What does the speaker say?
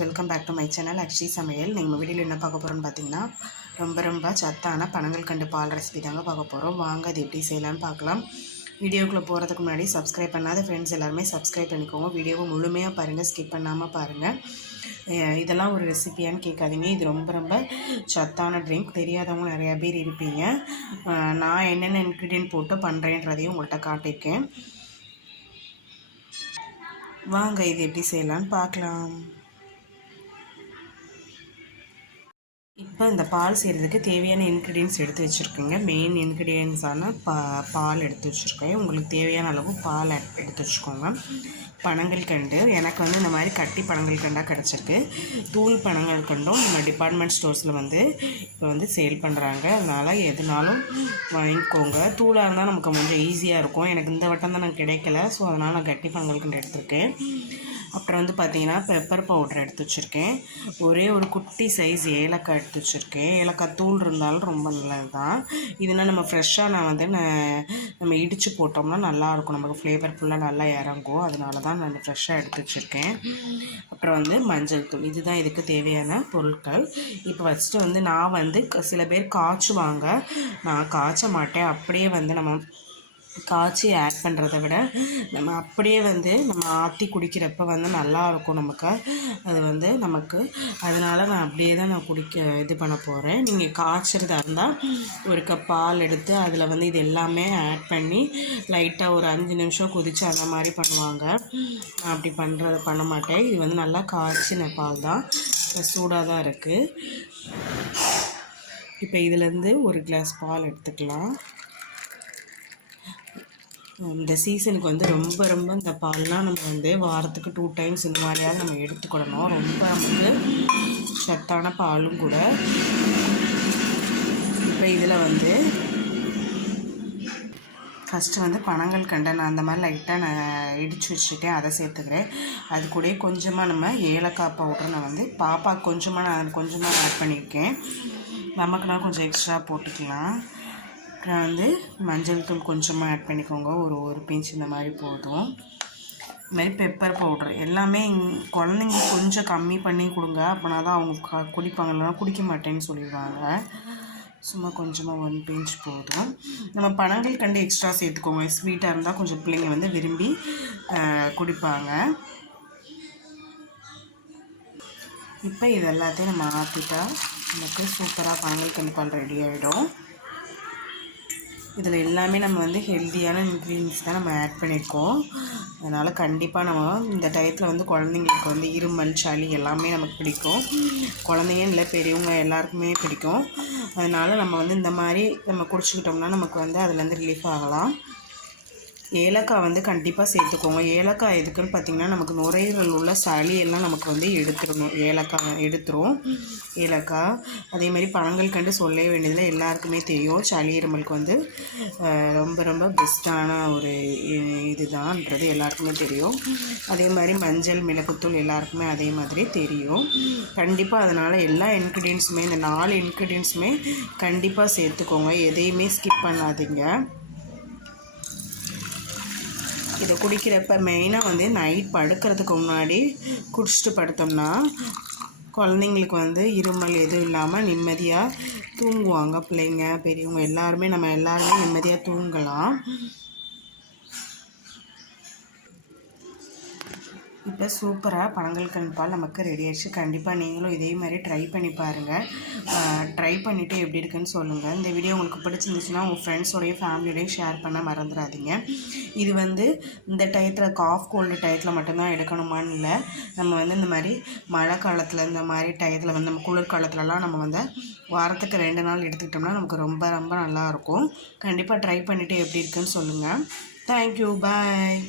Welcome back to my channel Akshi சமையல். நீங்கள் வீடியோவில் என்ன பார்க்க போகிறோன்னு பார்த்தீங்கன்னா ரொம்ப சத்தான பனங்கல்கண்டு பால் ரெசிபி தாங்க பார்க்க போகிறோம். வாங்க அது எப்படி செய்யலான்னு பார்க்கலாம். வீடியோக்குள்ளே போகிறதுக்கு முன்னாடி சப்ஸ்கிரைப் பண்ணாத ஃப்ரெண்ட்ஸ் எல்லாருமே சப்ஸ்கிரைப் பண்ணிக்கோங்க. வீடியோவை முழுமையாக பாருங்கள், ஸ்கிப் பண்ணாமல் பாருங்கள். இதெல்லாம் ஒரு ரெசிபியான்னு கேட்காதீங்க. இது ரொம்ப சத்தான ட்ரிங்க். தெரியாதவங்க நிறையா பேர் இருப்பீங்க. நான் என்னென்ன இன்க்ரீடியன்ட் போட்டு பண்ணுறேன்றதையும் உங்கள்கிட்ட காட்டியிருக்கேன். வாங்க இது எப்படி செய்யலான்னு பார்க்கலாம். இப்போ இந்த பால் செய்கிறதுக்கு தேவையான இன்க்ரீடியன்ட்ஸ் எடுத்து வச்சுருக்கேங்க. மெயின் இன்க்ரீடியன்ட்ஸான பால் எடுத்து வச்சுருக்கேன். உங்களுக்கு தேவையான அளவு பால் எடுத்து வச்சுக்கோங்க. பனங்கல்கண்டு எனக்கு வந்து இந்த மாதிரி கட்டி பனங்கல்கண்டாக கிடச்சிருக்கு. தூள் பனங்கல்கண்டும் நம்ம டிபார்ட்மெண்ட் ஸ்டோர்ஸில் இப்போ வந்து சேல் பண்ணுறாங்க. அதனால் எதுனாலும் வாங்கிக்கோங்க. தூளாக இருந்தால் நமக்கு கொஞ்சம் ஈஸியாக இருக்கும். எனக்கு இந்த வட்டம் தான் நான் கிடைக்கல, ஸோ அதனால் நான் கட்டி பனங்கல்கண்டு எடுத்திருக்கேன். அப்புறம் வந்து பார்த்திங்கன்னா பெப்பர் பவுடர் எடுத்து வச்சுருக்கேன். ஒரே ஒரு குட்டி சைஸ் ஏலக்காய் எடுத்து வச்சுருக்கேன். ஏலக்காய் தூள் இருந்தாலும் ரொம்ப நல்லது தான். இதுனால் நம்ம ஃப்ரெஷ்ஷாக நம்ம இடித்து போட்டோம்னா நல்லாயிருக்கும். நமக்கு ஃப்ளேவர் ஃபுல்லாக நல்லா இறங்கும். அதனால தான் நான் ஃப்ரெஷ்ஷாக எடுத்து வச்சுருக்கேன். அப்புறம் வந்து மஞ்சள் தூள். இதுதான் இதுக்கு தேவையான பொருட்கள். இப்போ ஃபஸ்ட்டு வந்து நான் வந்து சில பேர் காய்ச்சுவாங்க. நான் காய்ச்ச மாட்டேன். அப்படியே வந்து நம்ம காய்ச்சி ஆட் பண்ணுறத விட நம்ம அப்படியே வந்து நம்ம ஆற்றி குடிக்கிறப்ப வந்து நல்லாயிருக்கும் நமக்கு. அது வந்து நமக்கு அதனால் நான் அப்படியே தான் நான் இது பண்ண போகிறேன். நீங்கள் காய்ச்சறதா இருந்தால் ஒரு கப் பால் எடுத்து அதில் வந்து இது எல்லாமே ஆட் பண்ணி லைட்டாக ஒரு 5 நிமிஷம் கொதித்து அந்த மாதிரி பண்ணுவாங்க. நான் அப்படி பண்ண மாட்டேன். இது வந்து நல்லா காய்ச்சின பால் தான், சூடாக தான் இருக்குது. இப்போ இதிலேருந்து ஒரு கிளாஸ் பால் எடுத்துக்கலாம். இந்த சீசனுக்கு வந்து ரொம்ப இந்த பால்லாம் நம்ம வந்து வாரத்துக்கு 2 டைம்ஸ் இந்த மாதிரியாவது நம்ம எடுத்துக்கிடணும். ரொம்ப வந்து சத்தான பாலும் கூட. இப்போ இதில் வந்து ஃபஸ்ட்டு வந்து பனங்கல்கண்டை நான் அந்த மாதிரி லைட்டாக நான் இடித்து வச்சுட்டேன், அதை சேர்த்துக்கிறேன். அது கூட கொஞ்சமாக நம்ம ஏலக்காய் பவுடர் நான் வந்து பாப்பாவுக்கு கொஞ்சமாக ஆட் பண்ணியிருக்கேன். நமக்கு நான் கொஞ்சம் எக்ஸ்ட்ரா போட்டுக்கலாம். நான் வந்து மஞ்சள் தூள் கொஞ்சமாக ஆட் பண்ணிக்கோங்க. ஒரு பிஞ்ச் இந்த மாதிரி போதும். இது மாதிரி பெப்பர் பவுட்ரு எல்லாமே குழந்தைங்க கொஞ்சம் கம்மி பண்ணி கொடுங்க. அப்படின்னா தான் அவங்க குடிப்பாங்க, இல்லைனா குடிக்க மாட்டேன்னு சொல்லிடுவாங்க. சும்மா கொஞ்சமாக 1 பிஞ்ச் போதும். நம்ம பனங்கல்கண்டு எக்ஸ்ட்ரா சேர்த்துக்கோங்க. ஸ்வீட்டாக இருந்தால் கொஞ்சம் பிள்ளைங்க வந்து விரும்பி குடிப்பாங்க. இப்போ இது எல்லாத்தையும் நம்ம ஆற்றிட்டா நமக்கு சூப்பராக பனங்கல்கண்டு பால் ரெடி ஆகிடும். இதில் எல்லாமே நம்ம வந்து ஹெல்த்தியான இன்க்ரீடியன்ஸ் தான் நம்ம ஆட் பண்ணியிருக்கோம். அதனால் கண்டிப்பாக நம்ம இந்த டயத்தில் வந்து குழந்தைங்களுக்கு வந்து இருமல், சளி எல்லாமே நமக்கு பிடிக்கும். குழந்தைங்க இல்லை பெரியவங்க எல்லாருக்குமே பிடிக்கும். அதனால் நம்ம வந்து இந்த மாதிரி நம்ம குடிச்சிக்கிட்டோம்னா நமக்கு வந்து அதுலேருந்து ரிலீஃப் ஆகலாம். ஏலக்காய் வந்து கண்டிப்பாக சேர்த்துக்கோங்க. ஏலக்காய் எதுக்குன்னு பார்த்திங்கன்னா நமக்கு நுரையீரல் உள்ள சளி எல்லாம் நமக்கு வந்து எடுத்துரும் ஏலக்காய். அதேமாதிரி பனங்கல்கண்டு சொல்ல வேண்டியதில் எல்லாருக்குமே தெரியும். சளி இருமலுக்கு வந்து ரொம்ப பெஸ்ட்டான ஒரு இதுதான்ன்றது எல்லாருக்குமே தெரியும். அதே மாதிரி மஞ்சள், மிளகுத்தூள் எல்லாருக்குமே அதே மாதிரி தெரியும். கண்டிப்பாக அதனால் எல்லா இன்க்ரீடியன்ஸுமே இந்த 4 இன்க்ரீடியன்ஸுமே கண்டிப்பாக சேர்த்துக்கோங்க. எதையுமே ஸ்கிப் பண்ணாதீங்க. இதை குடிக்கிறப்ப மெயினாக வந்து நைட் படுக்கிறதுக்கு முன்னாடி குடிச்சிட்டு படுத்தோம்னா குழந்தைங்களுக்கு வந்து இருமல் எதுவும் இல்லாமல் நிம்மதியாக தூங்குவாங்க. பிள்ளைங்க பெரியவங்க எல்லாருமே நிம்மதியாக தூங்கலாம். இப்போ சூப்பராக பனங்கல்கண்டு பால் நமக்கு ரெடி ஆகிடுச்சு. கண்டிப்பாக நீங்களும் இதே மாதிரி ட்ரை பண்ணி பாருங்கள். ட்ரை பண்ணிவிட்டு எப்படி இருக்குன்னு சொல்லுங்கள். இந்த வீடியோ உங்களுக்கு பிடிச்சிருந்துச்சுன்னா உங்கள் ஃப்ரெண்ட்ஸோடையும் ஃபேமிலியோடையும் ஷேர் பண்ண மறந்துடாதீங்க. இது வந்து இந்த டயத்தில் காஃப் கோல்டு டயத்தில் மட்டும்தான் எடுக்கணுமான்னு இல்லை. நம்ம வந்து இந்த மாதிரி மழை காலத்தில் இந்த மாதிரி டயத்தில் வந்து நம்ம குளிர்காலத்துலலாம் நம்ம வந்து வாரத்துக்கு 2 நாள் எடுத்துக்கிட்டோம்னா நமக்கு ரொம்ப நல்லாயிருக்கும். கண்டிப்பாக ட்ரை பண்ணிவிட்டு எப்படி இருக்குன்னு சொல்லுங்கள். தேங்க்யூ, பாய்.